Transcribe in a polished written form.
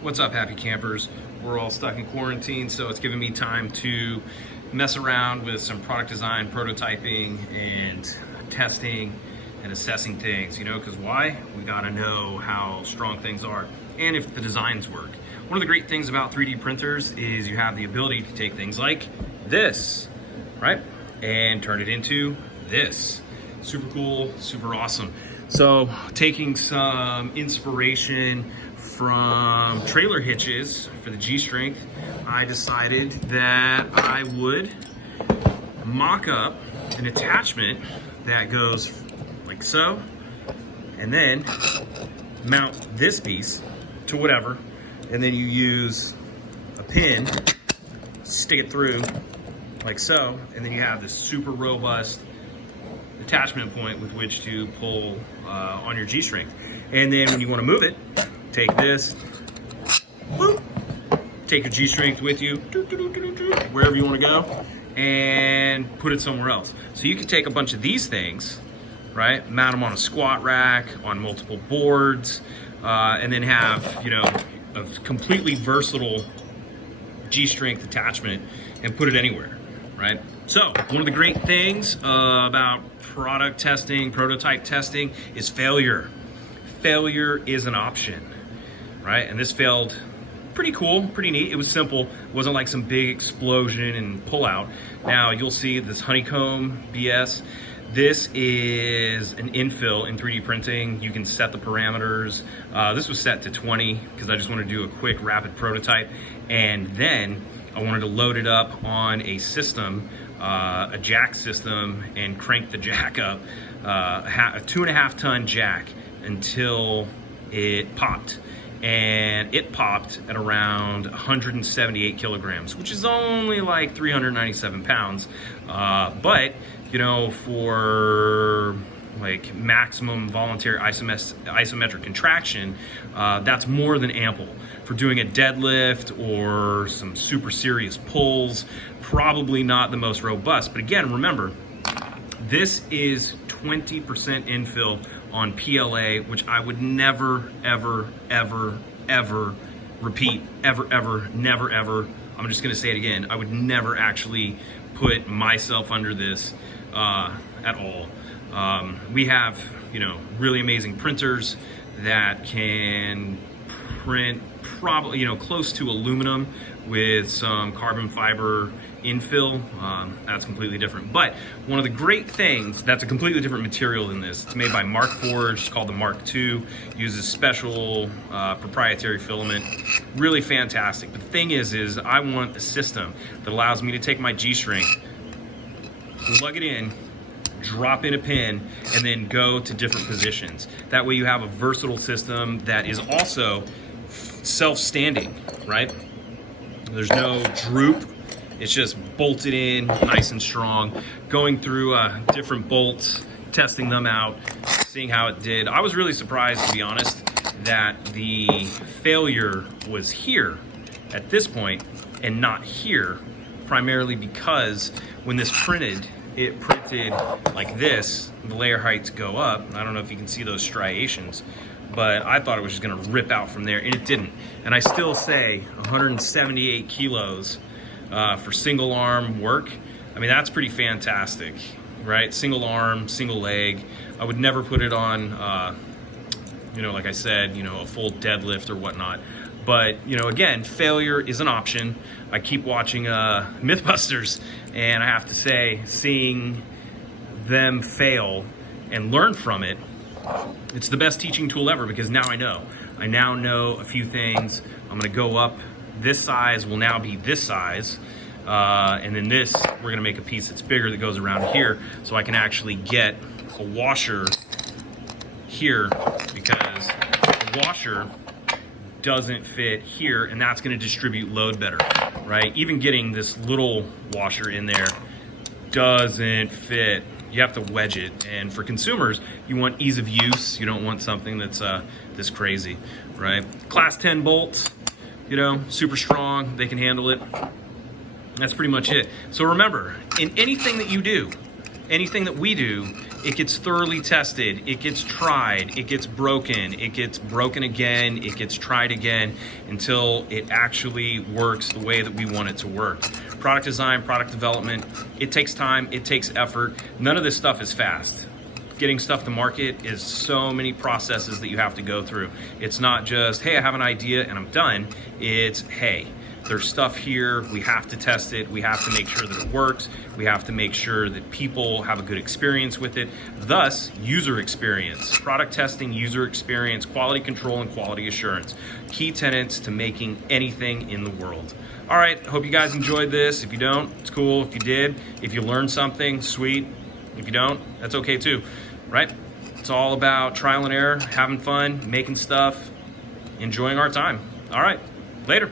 What's up, happy campers? We're all stuck in quarantine, so it's giving me time to mess around with some product design, prototyping, and testing and assessing things, because why? We gotta know how strong things are and if the designs work. One of the great things about 3D printers is you have the ability to take things like this, right? And turn it into this. Super cool, super awesome. So taking some inspiration from trailer hitches for the gStrength, I decided that I would mock up an attachment that goes like so, and then mount this piece to whatever, and then you use a pin, stick it through like so, and then you have this super robust attachment point with which to pull on your gStrength. And then when you want to move it, take this, boop, take your gStrength with you, wherever you want to go, and put it somewhere else. So you can take a bunch of these things, right, mount them on a squat rack, on multiple boards, and then have, a completely versatile gStrength attachment and put it anywhere, right? So one of the great things about product testing, prototype testing, is failure. Failure is an option, right? And this failed pretty cool, pretty neat. It was simple. It wasn't like some big explosion and pullout. Now you'll see this honeycomb BS. This is an infill in 3D printing. You can set the parameters. This was set to 20 because I just wanted to do a quick rapid prototype. And then I wanted to load it up on a system, a jack system, and crank the jack up, a 2.5 ton jack, until it popped. And it popped at around 178 kilograms, which is only like 397 pounds. But, for like maximum voluntary isometric contraction, that's more than ample. For doing a deadlift or some super serious pulls, probably not the most robust. But again, remember, this is 20% infill on PLA, which I would never, ever, ever, ever repeat. Ever, never, ever. I'm just gonna say it again. I would never actually put myself under this at all. We have, really amazing printers that can print probably, close to aluminum with some carbon fiber infill. That's completely different. But one of the great things, that's a completely different material than this. It's made by Mark Forge. It's called the Mark II. Uses special proprietary filament. Really fantastic. But the thing is I want a system that allows me to take my gStrength, plug it in, drop in a pin, and then go to different positions. That way you have a versatile system that is also self-standing, right? There's no droop. It's just bolted in, nice and strong. Going through different bolts, testing them out, seeing how it did. I was really surprised, to be honest, that the failure was here at this point and not here, primarily because when this printed, it printed like this. The layer heights go up. I don't know if you can see those striations, but I thought it was just gonna rip out from there, and it didn't. And I still say 178 kilos for single arm work. I mean, that's pretty fantastic, right? Single arm, single leg. I would never put it on, like I said, a full deadlift or whatnot. But, again, failure is an option. I keep watching Mythbusters, and I have to say, seeing them fail and learn from it, it's the best teaching tool ever, because now I know. I now know a few things. I'm gonna go up. This size will now be this size. And then this, we're gonna make a piece that's bigger that goes around here, so I can actually get a washer here, because the washer doesn't fit here, and that's gonna distribute load better, right? Even getting this little washer in there doesn't fit. You have to wedge it. And for consumers, you want ease of use. You don't want something that's this crazy, right? Class 10 bolts, super strong. They can handle it. That's pretty much it. So remember, in anything that you do, Anything that we do, it gets thoroughly tested, it gets tried, it gets broken again, it gets tried again until it actually works the way that we want it to work. Product design, product development, it takes time, it takes effort. None of this stuff is fast. Getting stuff to market is so many processes that you have to go through. It's not just, hey, I have an idea and I'm done. It's, hey, there's stuff here, we have to test it, we have to make sure that it works, we have to make sure that people have a good experience with it. Thus, user experience, product testing, user experience, quality control, and quality assurance. Key tenets to making anything in the world. All right, hope you guys enjoyed this. If you don't, it's cool. If you did, if you learned something, sweet. If you don't, that's okay too, right? It's all about trial and error, having fun, making stuff, enjoying our time. All right, later.